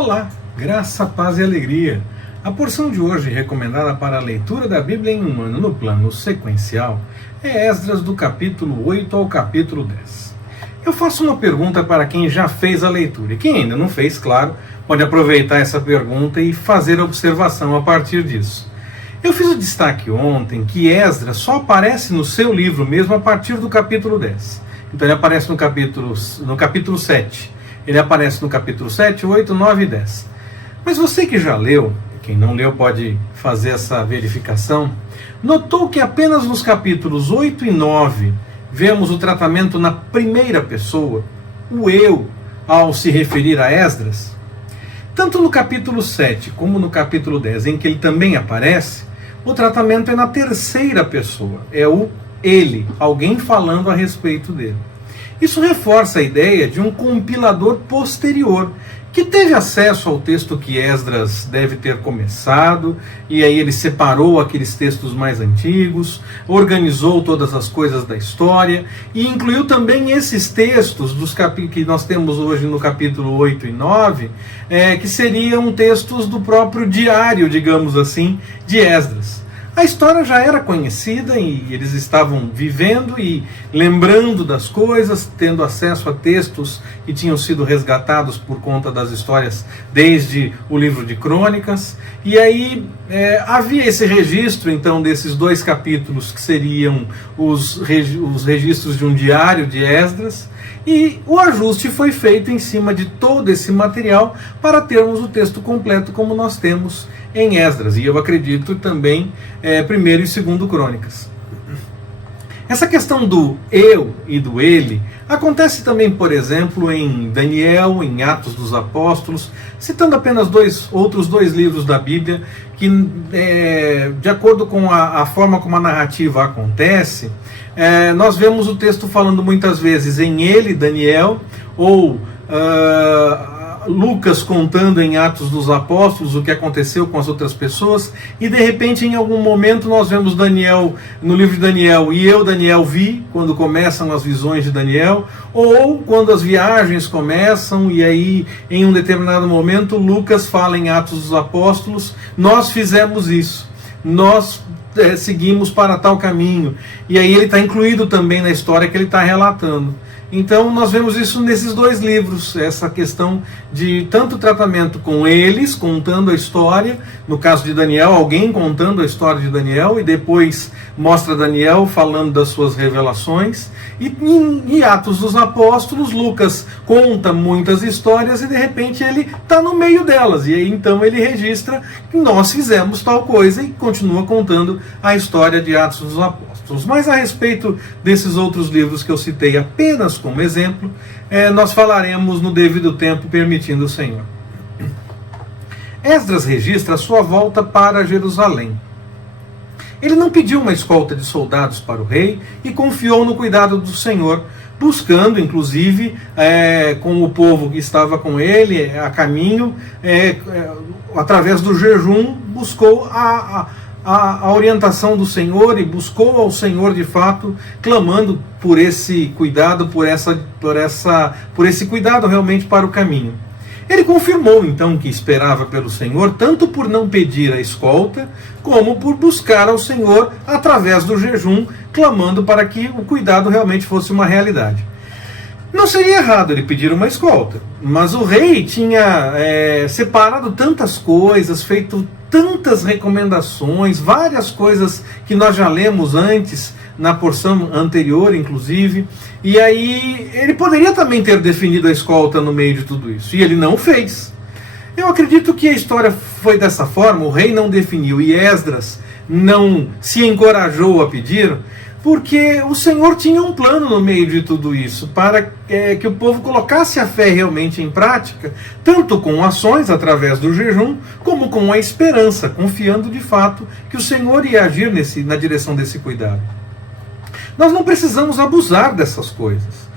Olá, graça, paz e alegria. A porção de hoje, recomendada para a leitura da Bíblia em um ano no plano sequencial, é Esdras do capítulo 8 ao capítulo 10. Eu faço uma pergunta para quem já fez a leitura, e quem ainda não fez, claro, pode aproveitar essa pergunta e fazer observação a partir disso. Eu fiz o destaque ontem que Esdras só aparece no seu livro mesmo a partir do capítulo 10. Então ele aparece no capítulo 7. Ele aparece no capítulo 7, 8, 9 e 10. Mas você que já leu, quem não leu pode fazer essa verificação, notou que apenas nos capítulos 8 e 9 vemos o tratamento na primeira pessoa, o eu, ao se referir a Esdras? Tanto no capítulo 7 como no capítulo 10, em que ele também aparece, o tratamento é na terceira pessoa, é o ele, alguém falando a respeito dele. Isso reforça a ideia de um compilador posterior, que teve acesso ao texto que Esdras deve ter começado, e aí ele separou aqueles textos mais antigos, organizou todas as coisas da história, e incluiu também esses textos que nós temos hoje no capítulo 8 e 9, que seriam textos do próprio diário, digamos assim, de Esdras. A história já era conhecida e eles estavam vivendo e lembrando das coisas, tendo acesso a textos que tinham sido resgatados por conta das histórias desde o livro de Crônicas. E aí havia esse registro, então, desses dois capítulos que seriam os registros de um diário de Esdras. E o ajuste foi feito em cima de todo esse material para termos o texto completo como nós temos em Esdras. E eu acredito também primeiro e segundo Crônicas. Essa questão do eu e do ele acontece também, por exemplo, em Daniel, em Atos dos Apóstolos, citando apenas outros dois livros da Bíblia, que de acordo com a forma como a narrativa acontece, nós vemos o texto falando muitas vezes em ele, Daniel, ou Lucas contando em Atos dos Apóstolos o que aconteceu com as outras pessoas, e de repente em algum momento nós vemos Daniel no livro de Daniel, e eu, Daniel, vi, quando começam as visões de Daniel, ou quando as viagens começam, e aí em um determinado momento Lucas fala em Atos dos Apóstolos, nós fizemos isso, nós seguimos para tal caminho, e aí ele está incluído também na história que ele está relatando. Então nós vemos isso nesses dois livros, essa questão de tanto tratamento com eles, contando a história, no caso de Daniel, alguém contando a história de Daniel, e depois mostra Daniel falando das suas revelações, e em Atos dos Apóstolos, Lucas conta muitas histórias e de repente ele está no meio delas, e aí então ele registra que nós fizemos tal coisa e continua contando a história de Atos dos Apóstolos. Mas a respeito desses outros livros que eu citei apenas como exemplo, nós falaremos no devido tempo, permitindo o Senhor. Esdras registra a sua volta para Jerusalém. Ele não pediu uma escolta de soldados para o rei e confiou no cuidado do Senhor, buscando, inclusive, com o povo que estava com ele a caminho, através do jejum, buscou a orientação do Senhor e buscou ao Senhor de fato, clamando por esse cuidado, por esse cuidado realmente para o caminho. Ele confirmou então que esperava pelo Senhor, tanto por não pedir a escolta, como por buscar ao Senhor através do jejum, clamando para que o cuidado realmente fosse uma realidade. Não seria errado ele pedir uma escolta, mas o rei tinha separado tantas coisas, feito tantas recomendações, várias coisas que nós já lemos antes, na porção anterior inclusive, e aí ele poderia também ter definido a escolta no meio de tudo isso, e ele não fez. Eu acredito que a história foi dessa forma, o rei não definiu e Esdras não se encorajou a pedir, porque o Senhor tinha um plano no meio de tudo isso, para que o povo colocasse a fé realmente em prática, tanto com ações através do jejum, como com a esperança, confiando de fato que o Senhor ia agir na direção desse cuidado. Nós não precisamos abusar dessas coisas.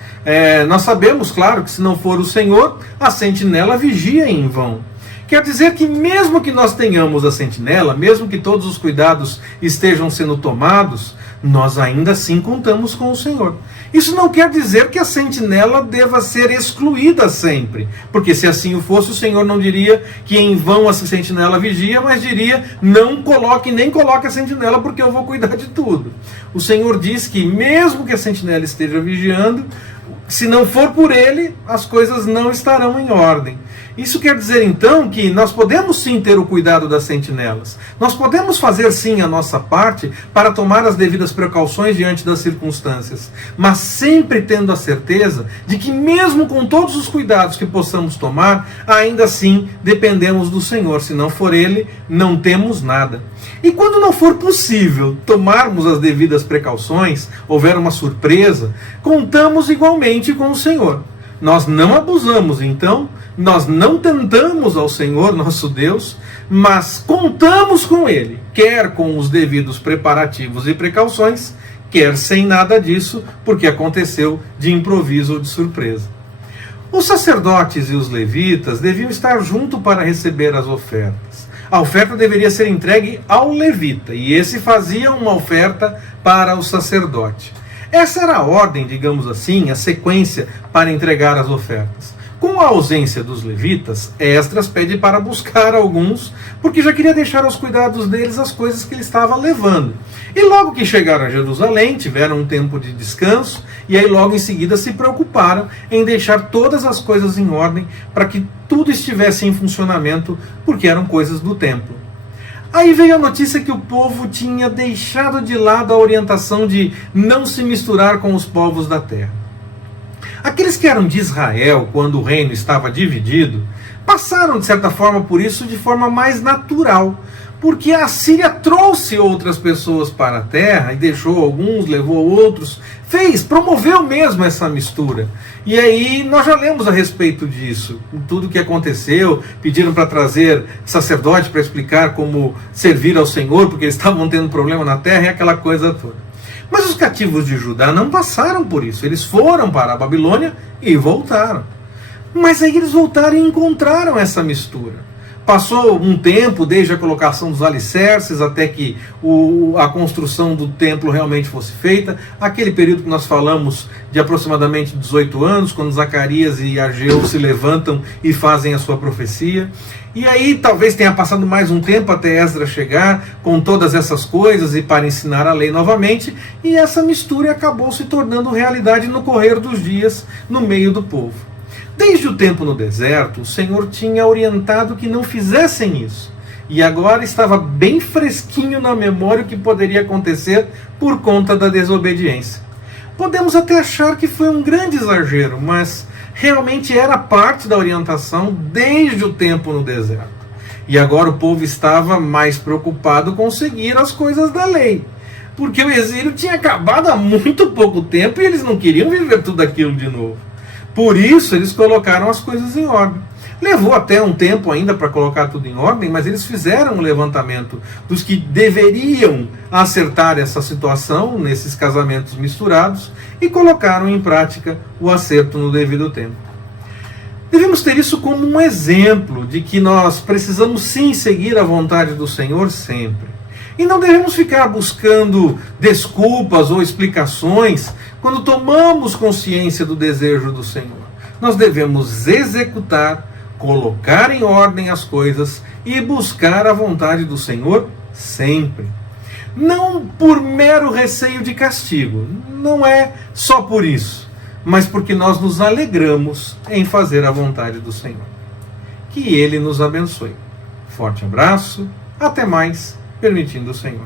Nós sabemos, claro, que se não for o Senhor, a sentinela vigia em vão. Quer dizer que mesmo que nós tenhamos a sentinela, mesmo que todos os cuidados estejam sendo tomados, nós ainda assim contamos com o Senhor. Isso não quer dizer que a sentinela deva ser excluída sempre, porque se assim o fosse, o Senhor não diria que em vão a sentinela vigia, mas diria, não coloque, nem coloque a sentinela, porque eu vou cuidar de tudo. O Senhor diz que mesmo que a sentinela esteja vigiando, se não for por ele, as coisas não estarão em ordem. Isso quer dizer então que nós podemos sim ter o cuidado das sentinelas. Nós podemos fazer sim a nossa parte para tomar as devidas precauções diante das circunstâncias, mas sempre tendo a certeza de que mesmo com todos os cuidados que possamos tomar, ainda assim dependemos do Senhor. Se não for ele, não temos nada. E quando não for possível tomarmos as devidas precauções, houver uma surpresa, contamos igualmente com o Senhor. Nós não abusamos, então, nós não tentamos ao Senhor, nosso Deus, mas contamos com Ele, quer com os devidos preparativos e precauções, quer sem nada disso, porque aconteceu de improviso ou de surpresa. Os sacerdotes e os levitas deviam estar junto para receber as ofertas. A oferta deveria ser entregue ao levita, e esse fazia uma oferta para o sacerdote. Essa era a ordem, digamos assim, a sequência para entregar as ofertas. Com a ausência dos levitas, Esdras pede para buscar alguns, porque já queria deixar aos cuidados deles as coisas que ele estava levando. E logo que chegaram a Jerusalém, tiveram um tempo de descanso, e aí logo em seguida se preocuparam em deixar todas as coisas em ordem para que tudo estivesse em funcionamento, porque eram coisas do templo. Aí veio a notícia que o povo tinha deixado de lado a orientação de não se misturar com os povos da terra. Aqueles que eram de Israel, quando o reino estava dividido, passaram de certa forma por isso de forma mais natural, porque a Síria trouxe outras pessoas para a terra e deixou alguns, levou outros, promoveu mesmo essa mistura. E aí nós já lemos a respeito disso, tudo o que aconteceu, pediram para trazer sacerdote para explicar como servir ao Senhor, porque eles estavam tendo problema na terra e aquela coisa toda. Mas os cativos de Judá não passaram por isso, eles foram para a Babilônia e voltaram. Mas aí eles voltaram e encontraram essa mistura. Passou um tempo, desde a colocação dos alicerces até que a construção do templo realmente fosse feita. Aquele período que nós falamos de aproximadamente 18 anos, quando Zacarias e Ageu se levantam e fazem a sua profecia. E aí talvez tenha passado mais um tempo até Esdras chegar com todas essas coisas e para ensinar a lei novamente. E essa mistura acabou se tornando realidade no correr dos dias no meio do povo. Desde o tempo no deserto, o Senhor tinha orientado que não fizessem isso. E agora estava bem fresquinho na memória o que poderia acontecer por conta da desobediência. Podemos até achar que foi um grande exagero, mas realmente era parte da orientação desde o tempo no deserto. E agora o povo estava mais preocupado com seguir as coisas da lei. Porque o exílio tinha acabado há muito pouco tempo e eles não queriam viver tudo aquilo de novo. Por isso eles colocaram as coisas em ordem. Levou até um tempo ainda para colocar tudo em ordem, mas eles fizeram um levantamento dos que deveriam acertar essa situação nesses casamentos misturados e colocaram em prática o acerto no devido tempo. Devemos ter isso como um exemplo de que nós precisamos sim seguir a vontade do Senhor sempre. E não devemos ficar buscando desculpas ou explicações quando tomamos consciência do desejo do Senhor. Nós devemos executar, colocar em ordem as coisas e buscar a vontade do Senhor sempre. Não por mero receio de castigo, não é só por isso, mas porque nós nos alegramos em fazer a vontade do Senhor. Que Ele nos abençoe. Forte abraço, até mais, permitindo o Senhor.